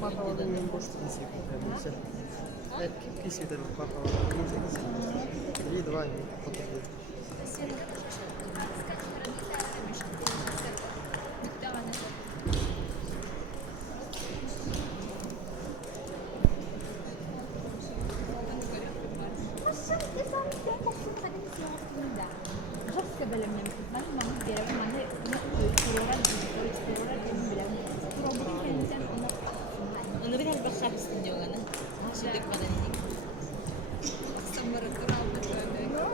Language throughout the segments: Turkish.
Patavalın en boş kisi bisa. Kisi dari patavalın bisa kisi. Jadi dua ini foto dia. Ano rin halbakabis ninyo nga na? Sulit pa na ninig. Samaratura ako na.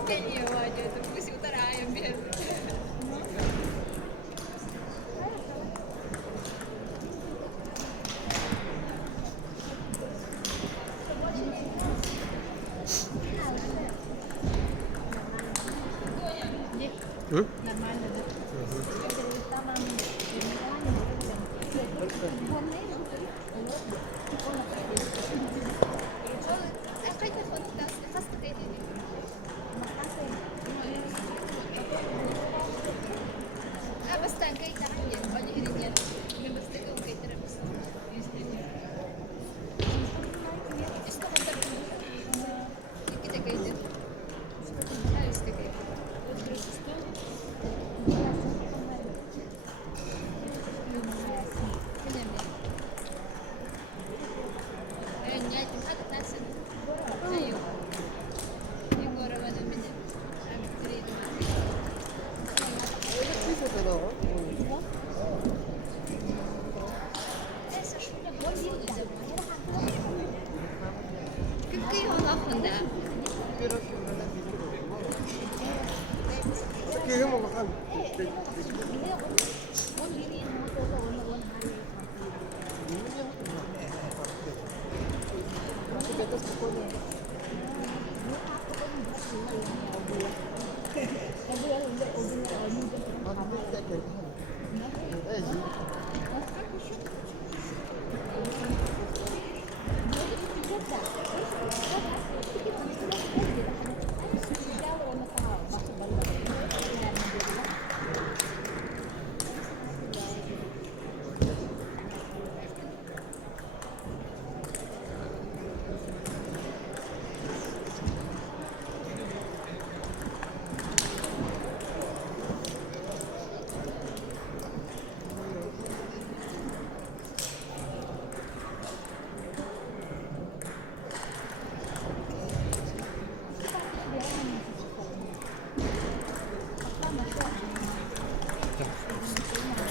Kaya wajah itu mesti utara ayam biar. Basta kay takan yan, bali hirin yan. Basta kung kay terapis. Gusto ko talaga. Kita kayo din. Ayos ka kayo. Ayun nga, yung atasan. Ayun. Yung orawan namin yan. Sabi ko rin. Kisi da o. Kaya ako na. Kaya mo makan.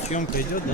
Съемка идет, да?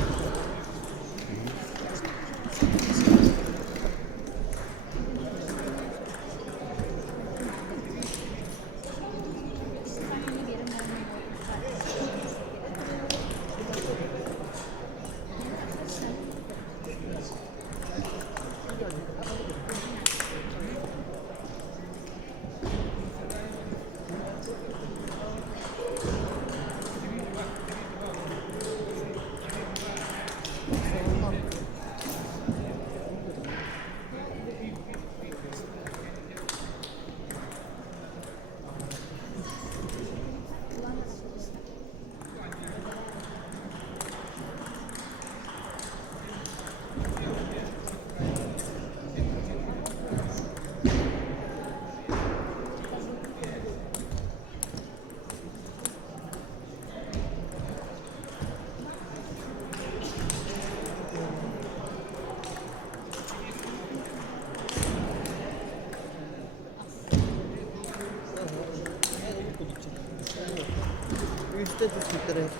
Üstte de sütler hep